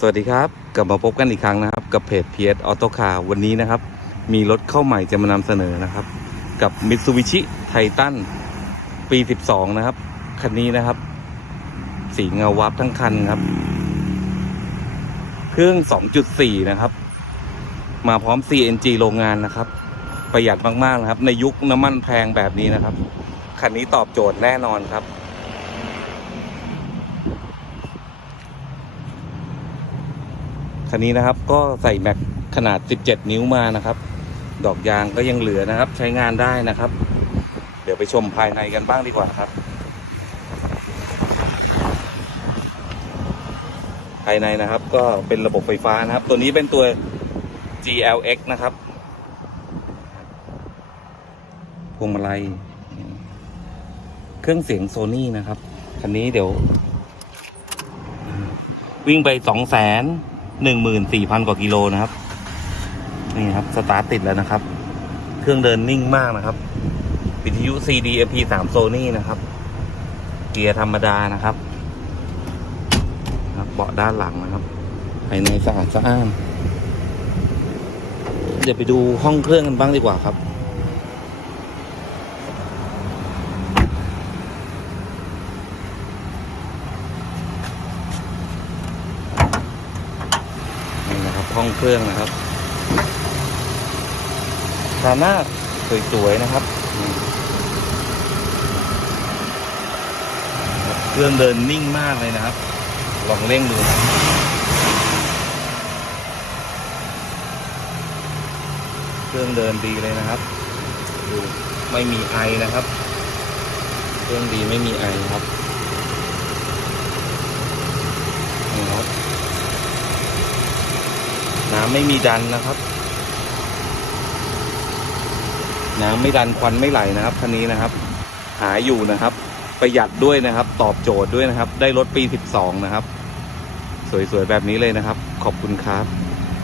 สวัสดีครับกลับมาพบกันอีกครั้งนะครับ กับเพจ PS Auto Car วันนี้นะครับ มีรถเข้าใหม่จะมานำเสนอนะครับ กับ Mitsubishi Titan ปี 12 นะครับ คันนี้นะครับ สีเงาวับทั้งคันครับ เครื่อง 2.4 นะครับ มาพร้อม CNG โรงงานนะครับ ประหยัดมากๆนะครับ ในยุคน้ำมันแพงแบบนี้นะครับ คันนี้ตอบโจทย์แน่นอนครับ คันนี้นะครับก็ใส่แม็กขนาด 17 นิ้วมานะครับ ดอกยางก็ยังเหลือนะครับ ใช้งานได้นะครับ เดี๋ยวไปชมภายในกันบ้างดีกว่าครับ ภายในนะครับก็เป็นระบบไฟฟ้านะครับ ตัวนี้เป็นตัว GLX นะครับพวงมาลัยเครื่องเสียงโซนี่นะครับ คันนี้เดี๋ยว วิ่งไปสองแสน หนึ่งหมื่นสี่พันกว่ากิโลนะครับ นี่ครับ สตาร์ตติดแล้วนะครับ เครื่องเดินนิ่งมากนะครับ วิทยุ CD MP3 Sony นะครับ เกียร์ธรรมดานะครับครับ เบาะด้านหลังนะครับ ภายในสะอาดสะอ้าน เดี๋ยวไปดูห้องเครื่องกันบ้างดีกว่าครับ นี่นะครับ ห้องเครื่องนะครับคาหน้าสวยๆนะครับ เครื่องเดินนิ่งมากเลยนะครับ ลองเร่งดูเครื่องเดินดีเลยนะครับ ดูไม่มีไอนะครับ เครื่องดีไม่มีไอครับนี่ครับ น้ำ ไม่มีดันนะครับ น้ำไม่ดันควันไม่ไหลนะครับคันนี้นะครับ หาอยู่นะครับ ประหยัดด้วยนะครับ ตอบโจทย์ด้วยนะครับ ได้รถปี 12 นะครับ สวยๆแบบนี้เลยนะครับ ขอบคุณครับ